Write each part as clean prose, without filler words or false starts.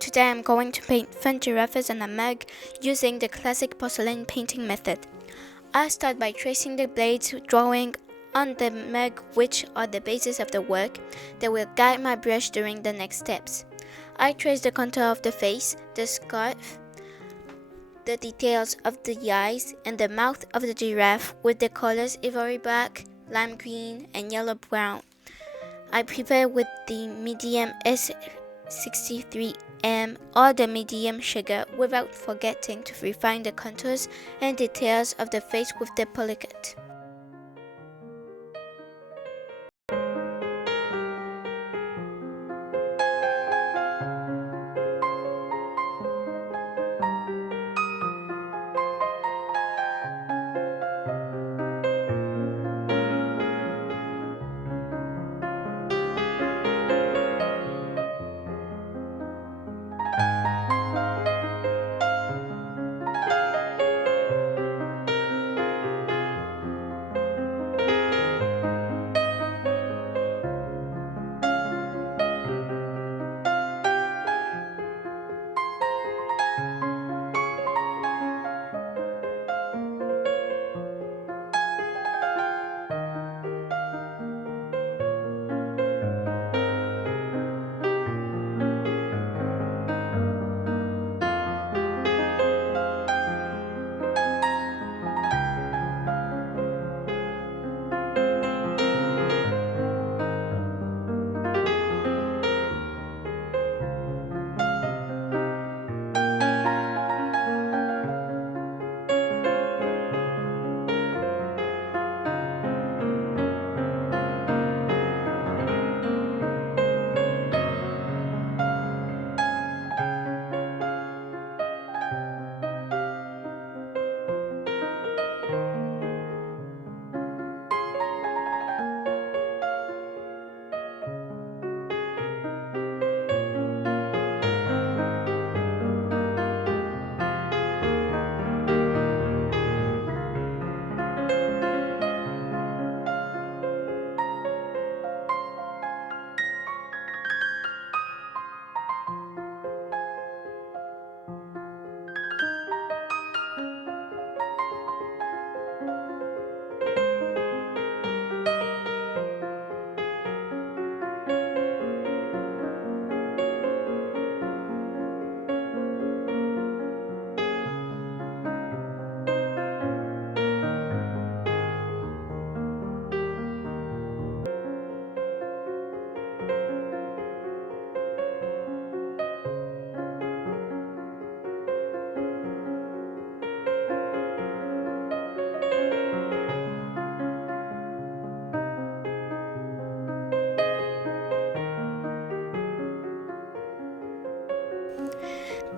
today I'm going to paint fun giraffes on a mug using the classic porcelain painting method. I start by tracing the blades, drawing on the mug which are the basis of the work that will guide my brush during the next steps. I trace the contour of the face, the scarf, the details of the eyes and the mouth of the giraffe with the colors ivory black, lime green and yellow brown. I prepare with the medium S63M or the medium sugar without forgetting to refine the contours and details of the face with the polycat.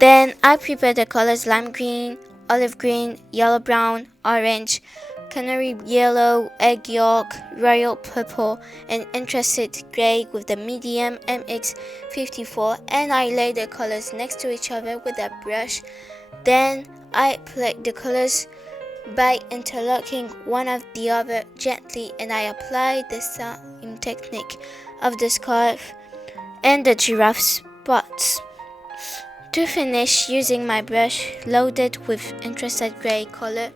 Then I prepare the colors lime green, olive green, yellow brown, orange, canary yellow, egg yolk, royal purple, and anthracite gray with the medium MX54, and I lay the colors next to each other with a brush. Then I apply the colors by interlocking one of the other gently, and I apply the same technique of the scarf and the giraffe spots. To finish, using my brush loaded with anthracite gray color,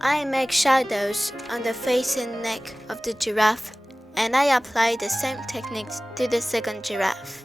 I make shadows on the face and neck of the giraffe, and I apply the same techniques to the second giraffe.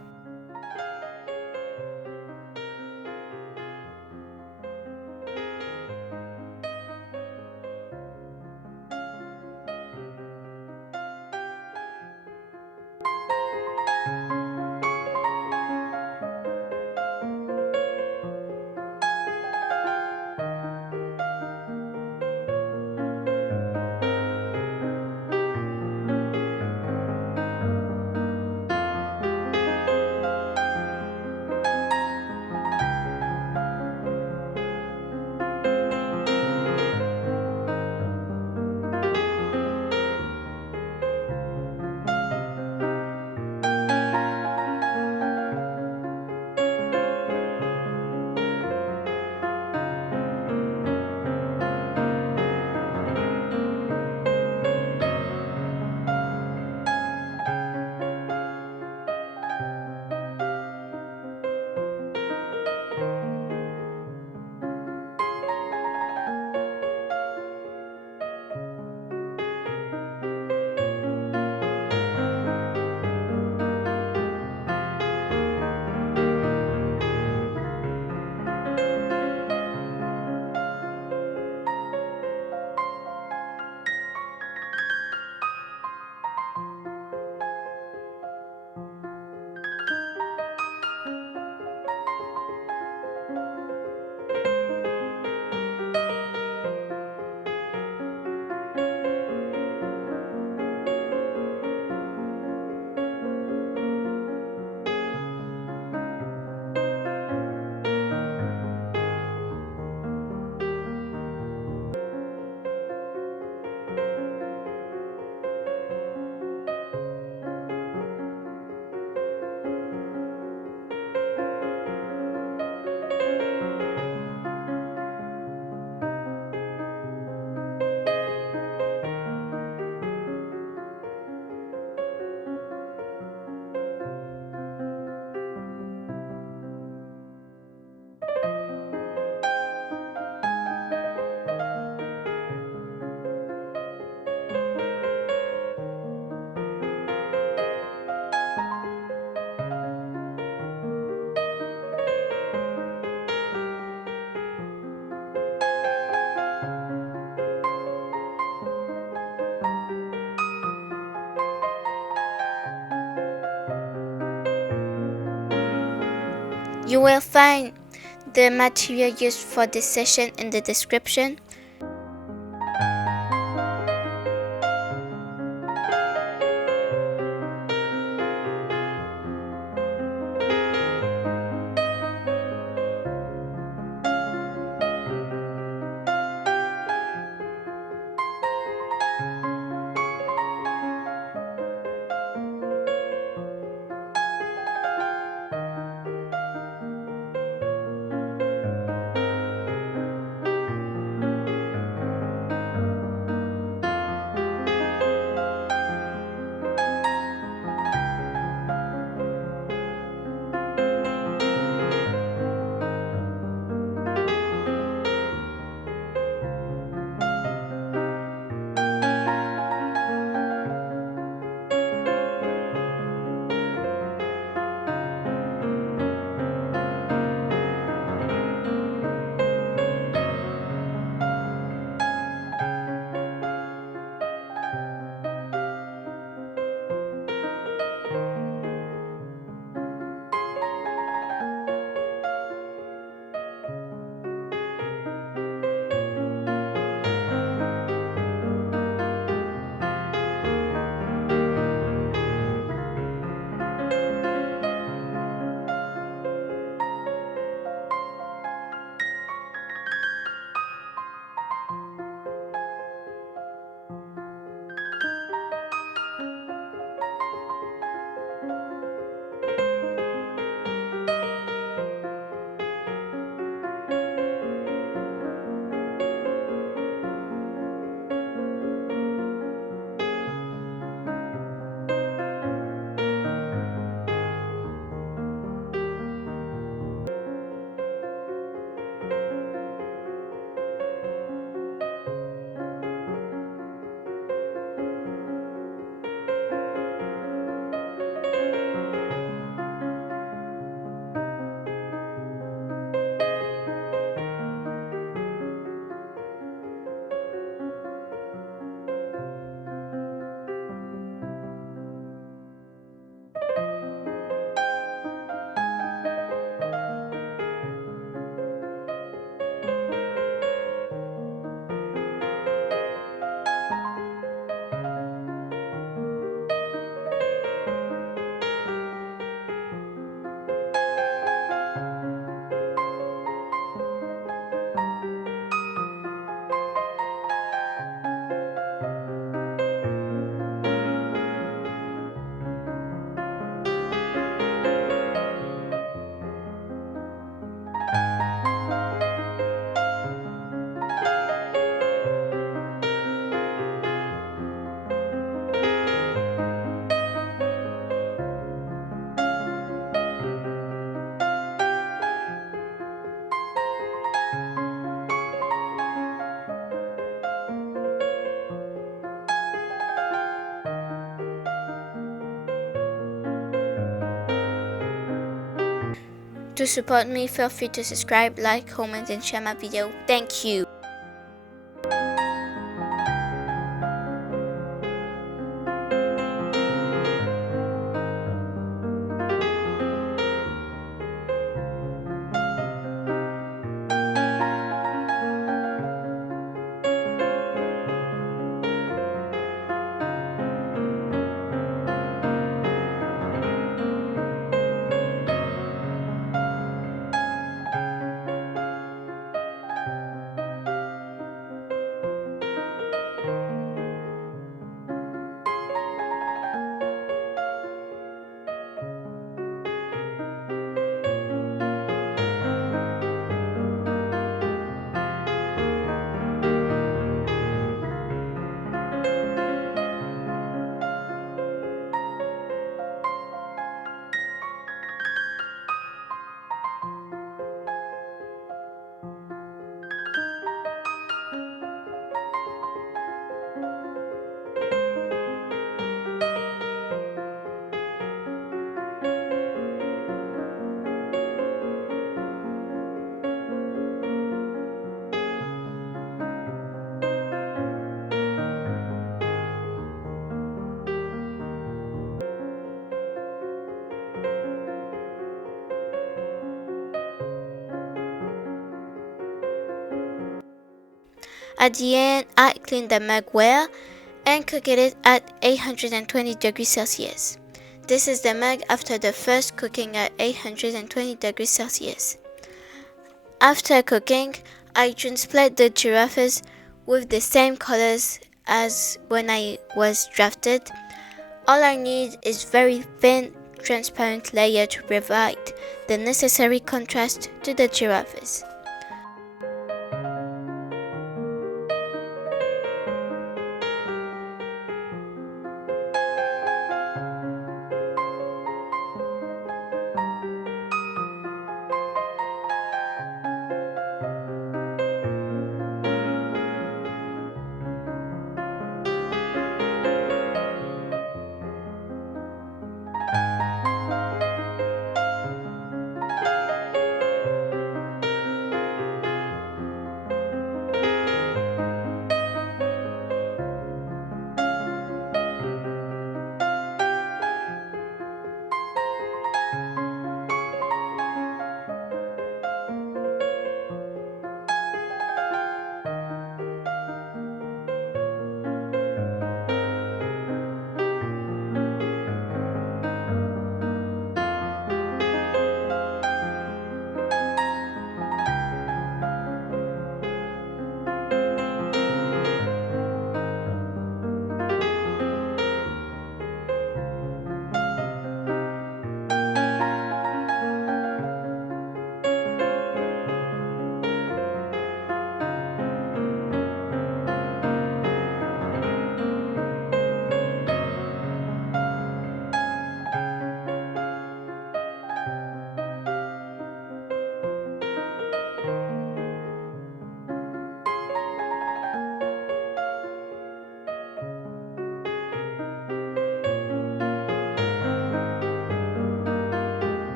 You will find the material used for this session in the description. To support me, feel free to subscribe, like, comment, and share my video. Thank you. At the end, I clean the mug well and cook it at 820 degrees Celsius. This is the mug after the first cooking at 820 degrees Celsius. After cooking, I transplant the girafes with the same colors as when I was drafted. All I need is very thin, transparent layer to provide the necessary contrast to the girafes.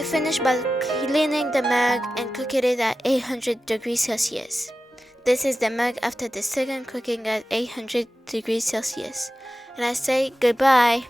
I finished by cleaning the mug and cooking it at 800 degrees Celsius. This is the mug after the second cooking at 800 degrees Celsius. And I say goodbye.